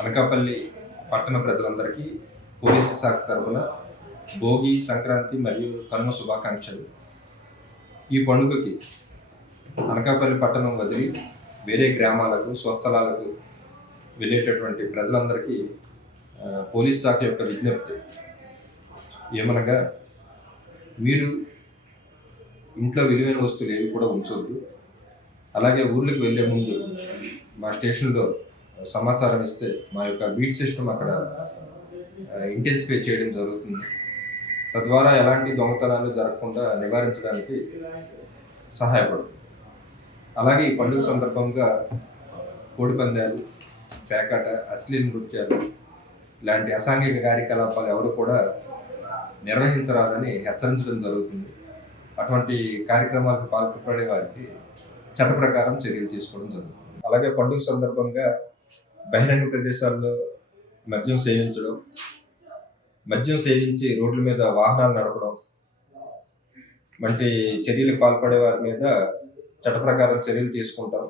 అనకాపల్లి పట్టణ ప్రజలందరికీ పోలీసు శాఖ తరఫున భోగి, సంక్రాంతి మరియు కనుమ శుభాకాంక్షలు. ఈ పండుగకి అనకాపల్లి పట్టణం వదిలి వేరే గ్రామాలకు, స్వస్థలాలకు వెళ్ళేటటువంటి ప్రజలందరికీ పోలీస్ శాఖ యొక్క విజ్ఞప్తి ఏమనగా, మీరు ఇంట్లో విలువైన వస్తువులు ఏవి కూడా ఉంచొద్దు. అలాగే ఊర్లకు వెళ్ళే ముందు మా స్టేషన్లో సమాచారం ఇస్తే మా యొక్క బీట్ సిస్టమ్ అక్కడ ఇంటెన్సిఫై చేయడం జరుగుతుంది. తద్వారా ఎలాంటి దొంగతనాలు జరగకుండా నివారించడానికి సహాయపడుతుంది. అలాగే ఈ పండుగ సందర్భంగా కోడిపందాలు, పేకాట, అశ్లీల నృత్యాలు ఇలాంటి అసాంఘిక కార్యకలాపాలు ఎవరు కూడా నిర్వహించరాదని హెచ్చరించడం జరుగుతుంది. అటువంటి కార్యక్రమాలకు పాల్పడే వారికి చట్ట ప్రకారం చర్యలు తీసుకోవడం జరుగుతుంది. అలాగే పండుగ సందర్భంగా బహిరంగ ప్రదేశాల్లో మద్యం సేవించడం, మద్యం సేవించి రోడ్ల మీద వాహనాలు నడపడం వంటి చర్యలకు పాల్పడే వారి మీద చట్ట ప్రకారం చర్యలు తీసుకుంటాం.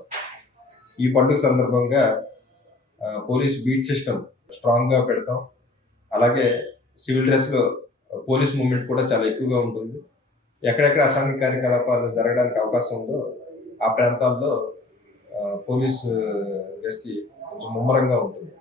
ఈ పండుగ సందర్భంగా పోలీస్ బీట్ సిస్టమ్ స్ట్రాంగ్గా పెడతాం. అలాగే సివిల్ డ్రెస్లో పోలీస్ మూవ్మెంట్ కూడా చాలా ఎక్కువగా ఉంటుంది. ఎక్కడెక్కడ అసాంఘిక కార్యకలాపాలు జరగడానికి అవకాశం ఉందో ఆ ప్రాంతాల్లో పోలీసు గస్తీ కొంచెం ముమ్మరంగా ఉంటుంది.